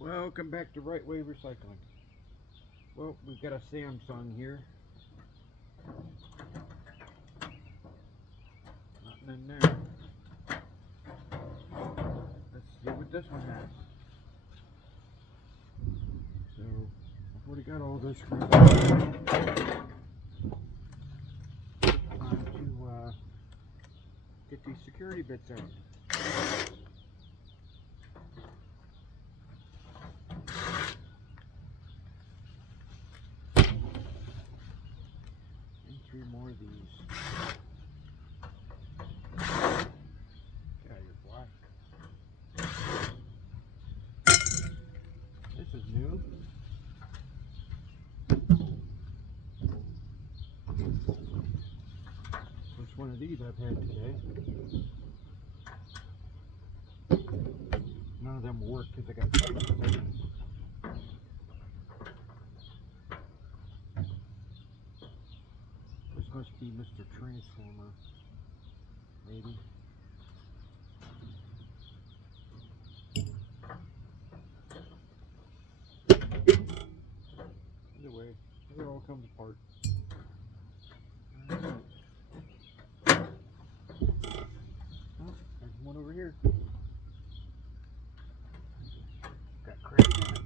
Welcome back to Right Way Recycling. Well, we've got a Samsung here. Nothing in there. Let's see what this one has. So, I've already got all those screws out. Time to get these security bits out. Three more of these. Yeah, you're black. This is new. First one of these I've had today. None of them will work because I got This must be Mr. Transformer, maybe. Either way, it all comes apart. Oh, there's one over here. Got cracks in it.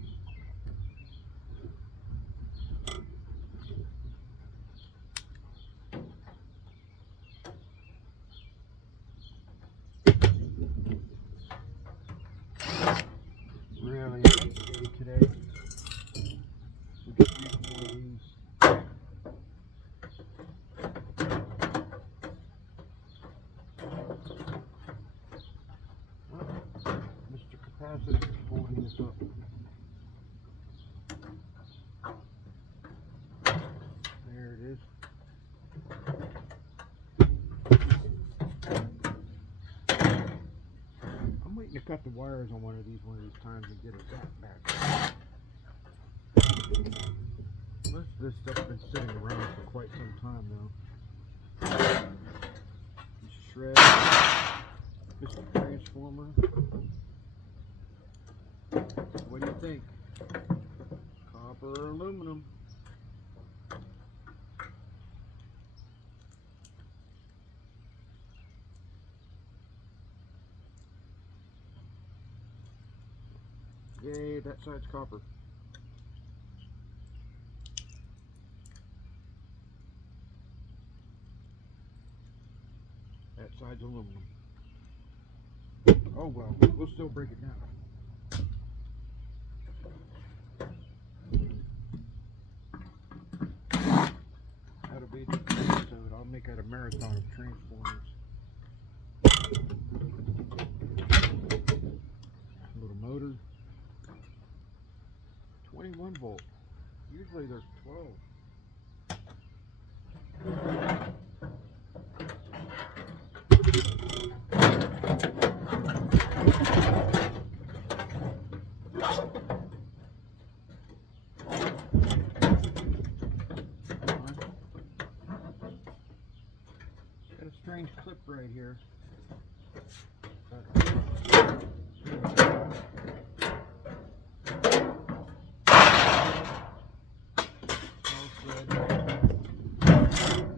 Really nice day today. We could use more of these. Well, Mr. Capacitor is holding this up. There it is. I'm waiting to cut the wires on one of these times and get a zap back. Most of this stuff's been sitting around for quite some time now. Shred, Mr. Transformer. What do you think? Copper or aluminum? Yay, that side's copper. That side's aluminum. Oh well, we'll still break it down. That'll be the episode. I'll make that a marathon of Transformers. Little motor. 21 volt. Usually there's 12. Got a strange clip right here.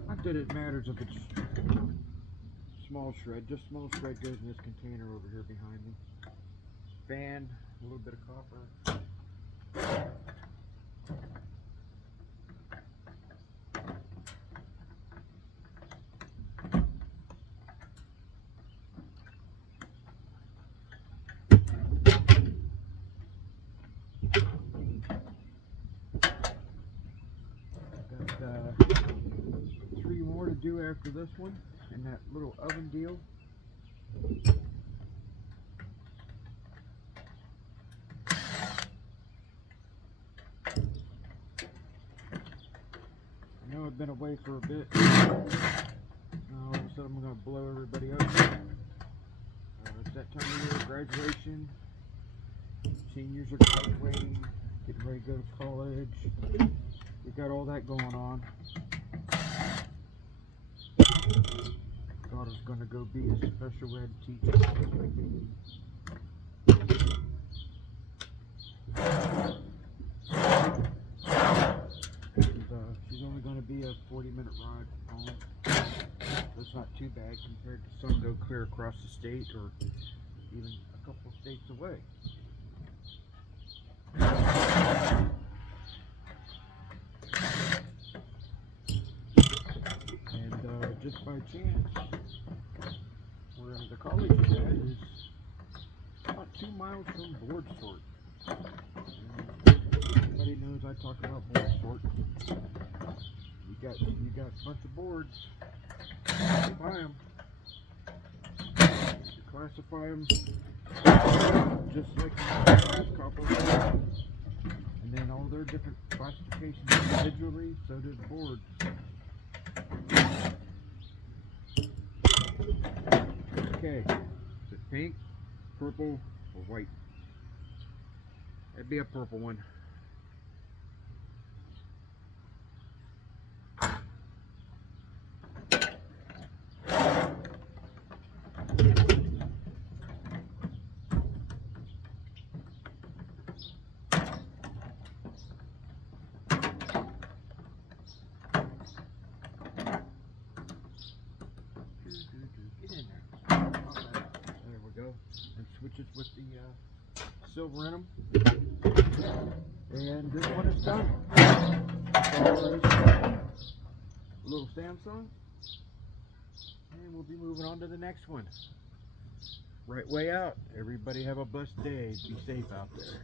Not that it matters if it's small shred, just small shred goes in this container over here behind me. Fan, a little bit of copper. Got 3 more to do after this one, and that little oven deal. I know I've been away for a bit. All of a sudden I'm going to blow everybody up. It's that time of year, graduation. Seniors are graduating, getting ready to go to college. We got all that going on. Daughter's going to go be a special ed teacher. be a 40-minute ride home. That's not too bad compared to some go clear across the state or even a couple states away. And just by chance, where the college is at is about 2 miles from Board Sort. Everybody knows I talk about Board Sort. You got a bunch of boards. Buy them. You classify them just like glass, copper, and then all their different classifications individually. So do the boards. Okay, is it pink, purple, or white? That'd be a purple one. Get in there. There we go. And switches with the silver in them. And this one is done. Little Samsung. And we'll be moving on to the next one. Right way out. Everybody have a blessed day. Be safe out there.